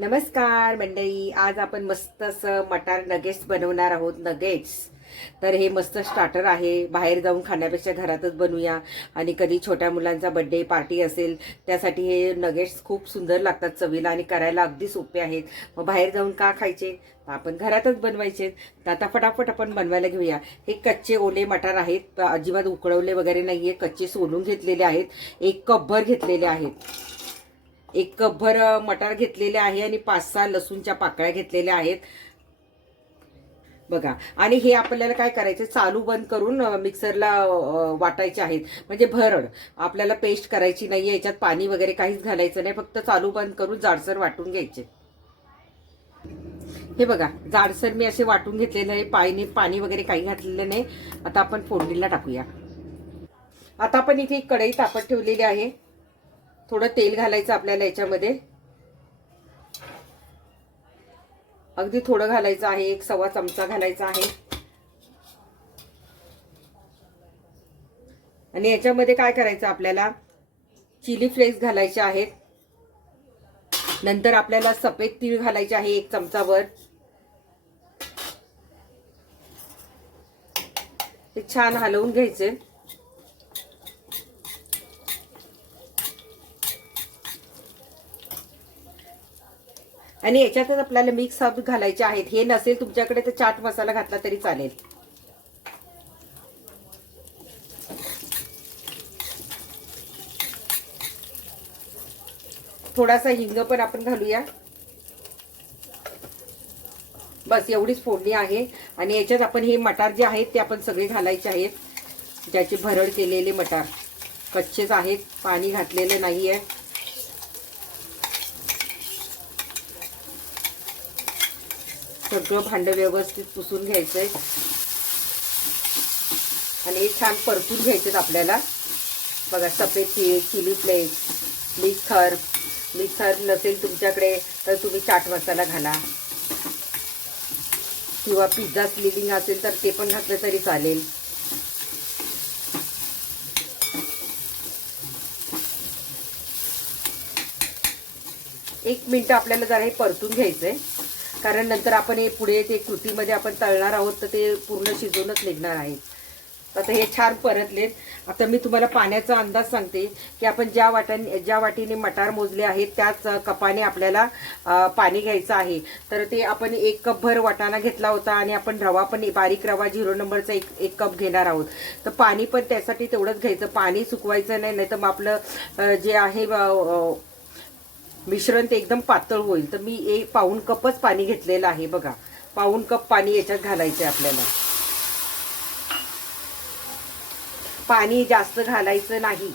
नमस्कार मंडळी, आज आपण मस्त असं मटार नगेट्स बनवणार आहोत. नगेट्स तर हे मस्त स्टार्टर आहे. बाहेर जाऊन खाण्यापेक्षा घरातच बनवूया. आणि कधी छोट्या मुलांचा बर्थडे पार्टी असेल त्यासाठी हे नगेट्स खूप सुंदर लागतात चवीला आणि करायला अगदी सोपे आहेत. मग बाहेर जाऊन का खायचे, तर आपण घरातच बनवायचे. तर आता फटाफट आपण बनवायला घेऊया. हे कच्चे ओले मटार आहेत, अजिबात उकळवले वगैरे नाहीये, कच्चे सोलून घेतलेले आहेत. 1 कपभर घेतलेले आहेत. 1 कपभर मटार घेतलेले आहे आणि 5-6 लसूणच्या पाकळ्या घेतलेल्या आहेत बघा. आणि हे आपल्याला काय करायचं, चालू बंद करून मिक्सरला वाटायचे आहेत. म्हणजे भरड आपल्याला पेस्ट करायची नाहीये, याच्यात पाणी वगैरे काहीच घालायचं नाही, फक्त चालू बंद करून जाडसर वाटून घ्यायचे. हे बघा, जाडसर मी असे वाटून घेतलेले आहे. पाणी वगैरे काही घातलेलं नाही. आता आपण फोडणीला टाकूया. आता आपण इथे एक कढई तापत ठेवलेली आहे. थोडं तेल घालायचं आपल्याला याच्यामध्ये, अगदी थोडं घालायचं आहे. 1 चमचा घालायचा आहे. आणि याच्यामध्ये काय करायचं, आपल्याला चिली फ्लेक्स घालायचे आहेत. नंतर आपल्याला सफेद तीळ घालायचे आहे 1 चमचाभर. ते छान हलवून घ्यायचे. आणि याच्यातच आपल्याला मिक्स हर्ब घालायचे आहेत. हे नसेल तुमच्याकडे तर चाट मसाला घातला तरी चालेल. थोडासा हिंग पण आपण घालूया. बस एवढीच फोडणी आहे. आणि याच्यात आपण हे मटार जे आहेत ते आपण सगळे घालायचे आहेत. ज्याचे भरड केलेले मटार कच्चेच आहेत, पाणी घातलेलं नाहीये. सगळं भांड व्यवस्थित पुसून घ्यायचंय आणि हे छान परतून घ्यायचेत आपल्याला. बघा, सफेद तीळ, चिली फ्लेक्स, मिक्स हर्ब नसेल तुमच्याकडे तर तुम्ही चाट मसाला घाला, किंवा पिझ्झा स्लिविंग असेल तर ते पण घातलं तरी चालेल. एक मिनिट आपल्याला जरा हे परतून घ्यायचंय, कारण नंतर आपण हे पुढे ते कृतीमध्ये आपण तळणार आहोत, तर ते पूर्ण शिजूनच निघणार आहे. आता हे छान परतलेत. आता मी तुम्हाला पाण्याचा अंदाज सांगते की आपण ज्या वाटीने मटार मोजले आहेत त्याच कपाने आपल्याला पाणी घ्यायचं आहे. तर ते आपण 1 कपभर वाटाणा घेतला होता आणि आपण रवा पण बारीक रवा 0 नंबरचा 1 कप घेणार आहोत. तर पाणी पण त्यासाठी तेवढंच घ्यायचं. पाणी सुकवायचं नाही, तर मग आपलं जे आहे मिश्रण ते एकदम पातळ होईल. तर मी 1 कपच पाणी घेतलेलं आहे. बघा, 1 कप पाणी याच्यात घालायचं आहे आपल्याला. पाणी जास्त घालायचं नाही.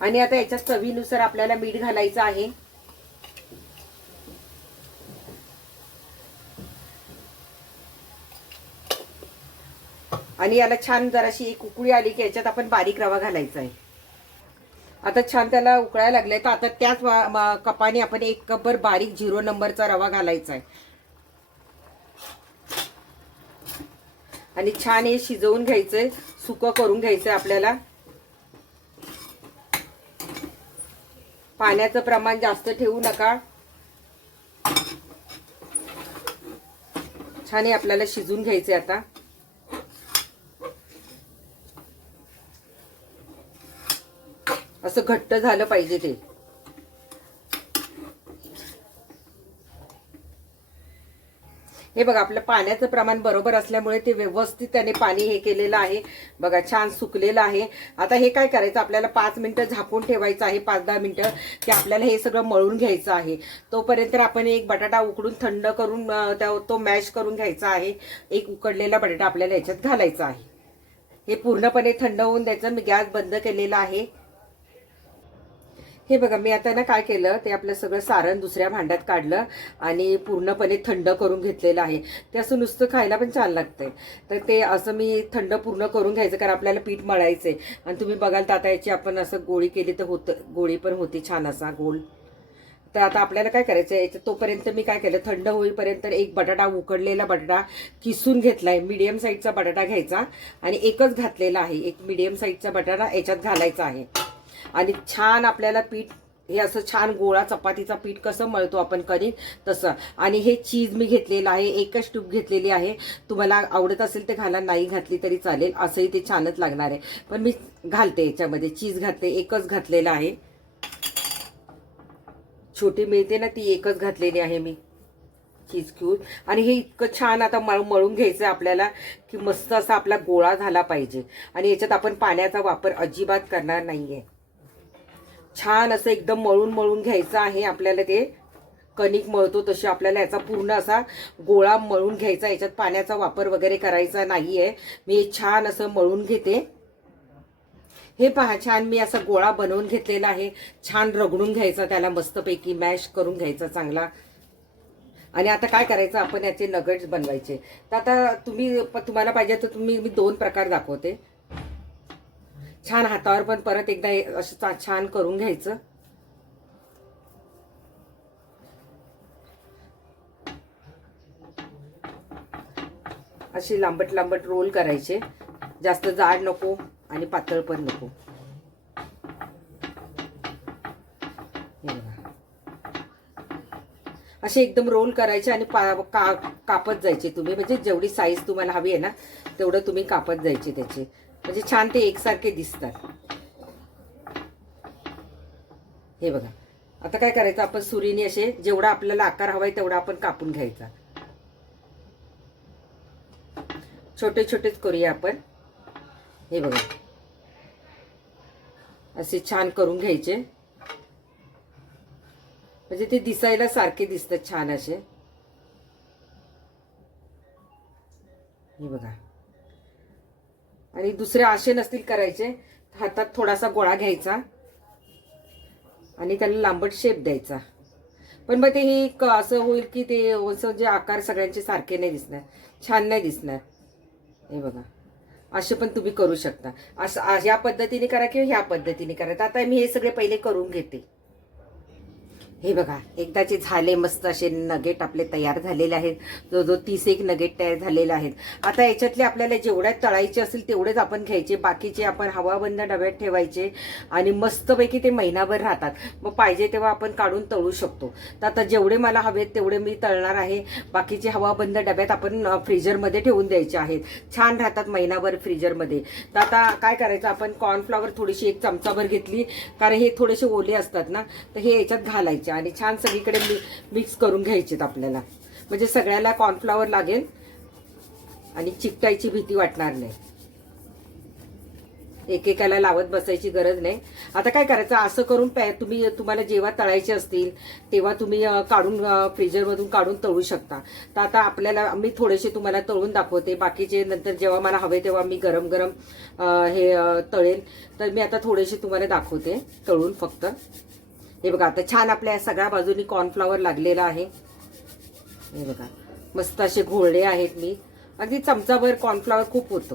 आणि आता याच्यात चवीनुसार आपल्याला मीठ घालायचं आहे. आणि याला छान जराशी एक उकळी आली की याच्यात आपण बारीक रवा घालायचा आहे. आता छान त्याला उकळायला लागलाय, तर आता त्याच कपाने आपण 1 कपभर बारीक 0 नंबरचा रवा घालायचा आहे. आणि छान हे शिजवून घ्यायचंय, सुकं करून घ्यायचंय आपल्याला. पाण्याचं प्रमाण जास्त ठेवू नका. छान हे आपल्याला शिजून घ्यायचंय. आता असं घट्ट झालं पाहिजे ते. हे बघा, आपलं पाण्याचं प्रमाण बरोबर असल्यामुळे ते व्यवस्थित त्याने पाणी हे केलेलं आहे. बघा, छान सुकलेलं आहे. आता हे काय करायचं, आपल्याला 5 मिनिटं झाकून ठेवायचं आहे. 5-10 मिनिटं की आपल्याला हे सगळं मळून घ्यायचं आहे. तोपर्यंत आपण एक बटाटा उकडून थंड करून तो मॅश करून घ्यायचा आहे. एक उकडलेला बटाटा आपल्याला याच्यात घालायचा आहे. हे पूर्णपणे थंड होऊन द्यायचं. मी गॅस बंद केलेला आहे. हे बघा, मी आता ना काय केलं, ते आपलं सगळं सारण दुसऱ्या भांड्यात काढलं आणि पूर्णपणे थंड करून घेतलेलं आहे. ते असं नुसतं खायला पण छान लागतंय. तर ते असं मी थंड पूर्ण करून घ्यायचं, कारण आपल्याला पीठ मळायचंय. आणि तुम्ही बघाल तर आता याची आपण असं गोळी केली तर गोळी पण होती छान असा गोल. तर आता आपल्याला काय करायचं आहे, तोपर्यंत मी काय केलं, थंड होईपर्यंत एक बटाटा, उकडलेला बटाटा किसून घेतलाय. मीडियम साईजचा बटाटा घ्यायचा आणि एकच घातलेला आहे. एक मीडियम साईजचा बटाटा याच्यात घालायचा आहे. आणि छान आपल्याला पीठ हे असं छान गोळा चपातीचा पीठ कसं मळतो आपण कणिक तसं. आणि हे चीज मी घेतलेलं आहे, एकच ट्यूब घेतलेली आहे. तुम्हाला आवडत असेल तर घाला, नाही घातली तरी चालेल, असंही ते छानच लागणार आहे. पण मी घालते याच्यामध्ये, चीज घातले, एकच घातलेलं आहे. छोटी मिळते ना ती एकच घातलेली आहे मी चीज क्यूब. आणि हे इतकं छान आता मळून घ्यायचं आपल्याला की मस्त असा आपला गोळा झाला पाहिजे. आणि याच्यात आपण पाण्याचा वापर अजिबात करणार नाहीये. छान असं एकदम मळून घ्यायचं आहे आपल्याला. ते कणिक मळतो तशी आपल्याला याचा पूर्ण असा गोळा मळून घ्यायचा. याच्यात पाण्याचा वापर वगैरे करायचा नाहीये. मी छान असं मळून घेते. हे पहा, छान मी असा गोळा बनवून घेतलेला आहे. छान रगडून घ्यायचा त्याला, मस्तपैकी मॅश करून घ्यायचा चांगला. आणि आता काय करायचं, आपण याचे नगेट्स बनवायचे. तर आता तुम्हाला पाहिजे तर मी 2 प्रकार दाखवते. छान हातावर पण परत एकदा असं छान करून घ्यायचं. अशी लांबट लांबट रोल करायचे, जास्त जाड नको आणि पातळ पण नको. असे एकदम रोल करायचे आणि कापत जायचे तुम्ही. म्हणजे जेवढी साईज तुम्हाला हवी आहे ना तेवढं तुम्ही कापत जायचे त्याचे. म्हणजे छान ते एकसारखे दिसतात. हे बघा, आता काय करायचं, आपण सुरीने असे जेवढा आपल्याला आकार हवाय तेवढा आपण कापून घ्यायचा. छोटे छोटेच करूया आपण. हे बघा, असे छान करून घ्यायचे. म्हणजे ते दिसायला सारखे दिसतात छान असे. हे बघा. आणि दुसरे असे नसतील करायचे, हातात थोडासा गोळा घ्यायचा आणि त्याला लांबट शेप द्यायचा. पण मग ते हे असं होईल की ते असं जे आकार सगळ्यांचे सारखे नाही दिसणार, छान नाही दिसणार. हे बघा, असे पण तुम्ही करू शकता. असं ह्या पद्धतीने करा किंवा ह्या पद्धतीने करा. तर आता मी हे सगळे पहिले करून घेते. हे बघा, एकदाचे झाले मस्त असे नगेट आपले तयार झालेले आहेत. जो 31 नगेट तयार झालेले आहेत. आता याच्यातले आपल्याला जेवढ्या तळायचे असतील तेवढेच आपण घ्यायचे, बाकीचे आपण हवाबंद डब्यात ठेवायचे आणि मस्तपैकी ते महिनाभर राहतात. मग पाहिजे तेव्हा आपण काढून तळू शकतो. तर आता जेवढे मला हवेत तेवढे मी तळणार आहे. बाकीचे हवाबंद डब्यात आपण फ्रीजरमध्ये ठेवून द्यायचे आहेत. छान राहतात महिनाभर फ्रीजरमध्ये. तर आता काय करायचं, आपण कॉर्नफ्लॉवर थोडीशी 1 चमचाभर घेतली, कारण हे थोडेसे ओले असतात ना, तर हे याच्यात घालायचे आणि छान सगळीकडे मिक्स करून घ्यायचेत आपल्याला. म्हणजे सगळ्याला कॉर्नफ्लॉवर लागेल आणि चिकटायची भीती वाटणार नाही. एकेकाला लावत बसायची गरज नाही. आता काय करायचं, असं करून तुम्हाला जेव्हा तळायचे असतील तेव्हा तुम्ही काढून फ्रीजरमधून काढून तळू शकता. तर आता आपल्याला मी थोडेसे तुम्हाला तळून दाखवते. बाकीचे नंतर जेव्हा मला हवे तेव्हा मी गरम गरम हे तळेल. तर मी आता थोडेसे तुम्हाला दाखवते तळून फक्त. हे बघा, आता छान आपल्या सगळ्या बाजूनी कॉर्नफ्लॉवर लागलेला आहे. हे बघा, मस्त असे घोळले आहेत मी. अगदी चमचाभर कॉर्नफ्लॉवर खूप होतं.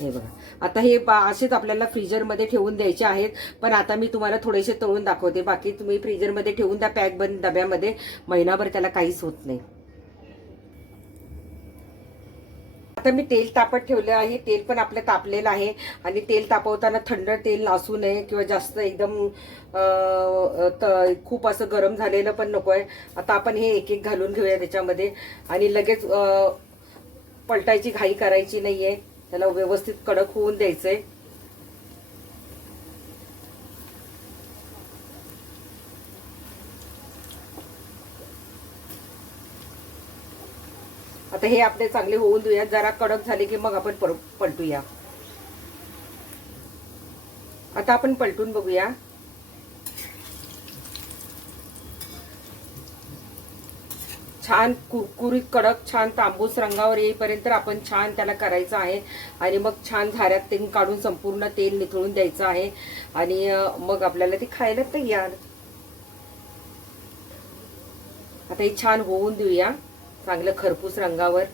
हे बघा, आता हे असेच आपल्याला फ्रीजरमध्ये ठेवून द्यायचे आहेत. पण आता मी तुम्हाला थोडेसे तळून दाखवते. बाकी तुम्ही फ्रीजरमध्ये ठेवून द्या पॅक बंद डब्यामध्ये, महिनाभर त्याला काहीच होत नाही. आता मी तेल तापत ठेवलं आहे. तेल पण आपलं तापलेलं आहे. आणि तेल तापवताना थंड तेल नसू नये किंवा जास्त एकदम खूप असं गरम झालेलं पण नको आहे. आता आपण हे एक एक घालून घेऊया त्याच्यामध्ये आणि लगेच पलटायची घाई करायची नाहीये. त्याला व्यवस्थित कडक होऊन द्यायचंय. आता हे आपले चांगले होऊन देऊया. जरा कडक झाले की मग आपण पलटूया. आता आपण पलटून बघूया. छान कुरकुरीत कडक छान तांबूस रंगावर येईपर्यंत आपण छान त्याला करायचं आहे. आणि मग छान झाऱ्यात तेल काढून संपूर्ण तेल निथळून द्यायचं आहे. आणि मग आपल्याला ते खायला तयार. आता हे छान होऊन देऊया चांगलं खरपूस रंगावर.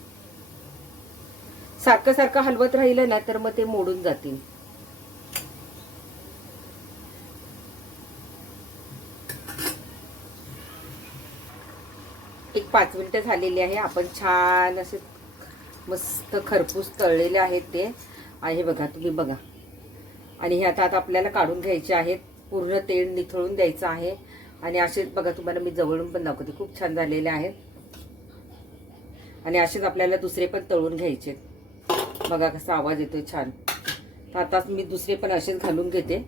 सारखं सारखं हलवत राहिलं ना तर मग ते मोडून जातील. एक 5 मिनिटं झालेली आहे. आपण छान असे मस्त खरपूस तळलेले आहेत ते आहे. बघा, तुम्ही बघा. आणि हे आता आपल्याला काढून घ्यायचे आहेत. पूर्ण तेल निथळून द्यायचं आहे. आणि असेच बघा, तुम्हाला मी जवळून पण दाखवते, खूप छान झालेले आहेत. आणि असेच आपल्याला दुसरे पण तळून घ्यायचे. बघा कसा आवाज येतोय छान. तर आता मी दुसरे पण असेच घालून घेते.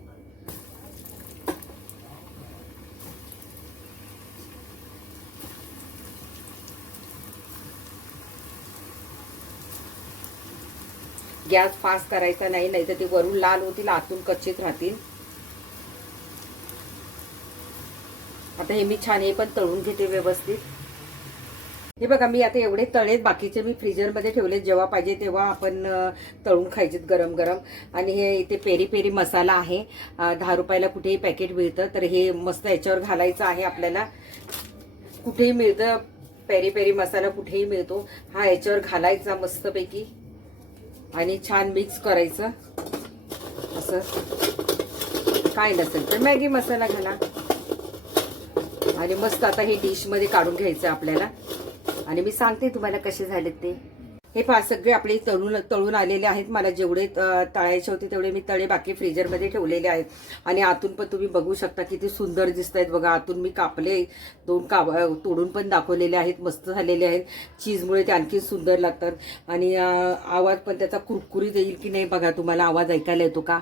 गॅस फास्ट करायचा नाही, नाहीतर ते वरून लाल होतील, आतून कच्चेच राहतील. आता हे मी छान हे पण तळून घेते व्यवस्थित. हे बघा, मी आता एवढे तळेत, बाकीचे मी फ्रीजरमध्ये ठेवले, जेव्हा पाहिजे तेव्हा आपण तळून खायचे गरम गरम. आणि हे इथे पेरी पेरी मसाला आहे, 10 रुपयाला कुठेही पॅकेट मिळतं. तर हे मस्त याच्यावर घालायचं आहे आपल्याला. कुठेही मिळतं पेरी पेरी मसाला, कुठेही मिळतो. हा याच्यावर घालायचा मस्तपैकी आणि छान मिक्स करायचं. असं काय नसेल तर मॅगी मसाला घाला. आणि मस्त आता हे डिशमध्ये काढून घ्यायचं आपल्याला. आणि मी सांगते तुम्हाला कसे झालेत ते. हे पहा, सगळे आपले तळून आलेले आहेत. मला जेवढे तळायचे होते तेवढे मी तळे, बाकी फ्रीजरमध्ये ठेवलेले आहेत. आणि आतून पण तुम्ही बघू शकता किती सुंदर दिसत आहेत. बघा, आतून मी कापले, 2 तोडून पण दाखवलेले आहेत, मस्त झालेले आहेत. चीजमुळे ते आणखी सुंदर लागतात. आणि आवाज पण त्याचा कुरकुरीत येईल की नाही बघा, तुम्हाला आवाज ऐकायला येतो का?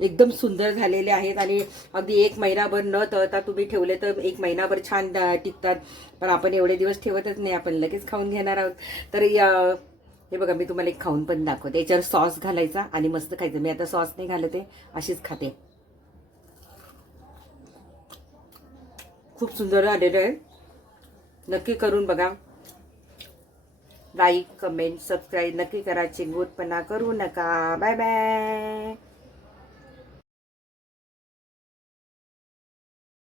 एकदम सुंदर झालेले आहेत. आणि अगदी 1 महिनाभर न तळता तुम्ही ठेवले तर 1 महिनाभर छान टिकतात. पण आपण एवढे दिवस ठेवतच नाही, आपण लगेच खाऊन घेणार आहोत. तर हे बघा, मी तुम्हाला एक खाऊन पण दाखवते. याच्यावर सॉस घालायचा आणि मस्त खायचं. मी आता सॉस नाही घालते, अशीच खाते. खूप सुंदर आलेलं आहे. नक्की करून बघा. लाईक, कमेंट, सबस्क्राईब नक्की करा. चिंगूटपणा करू नका. Bye bye.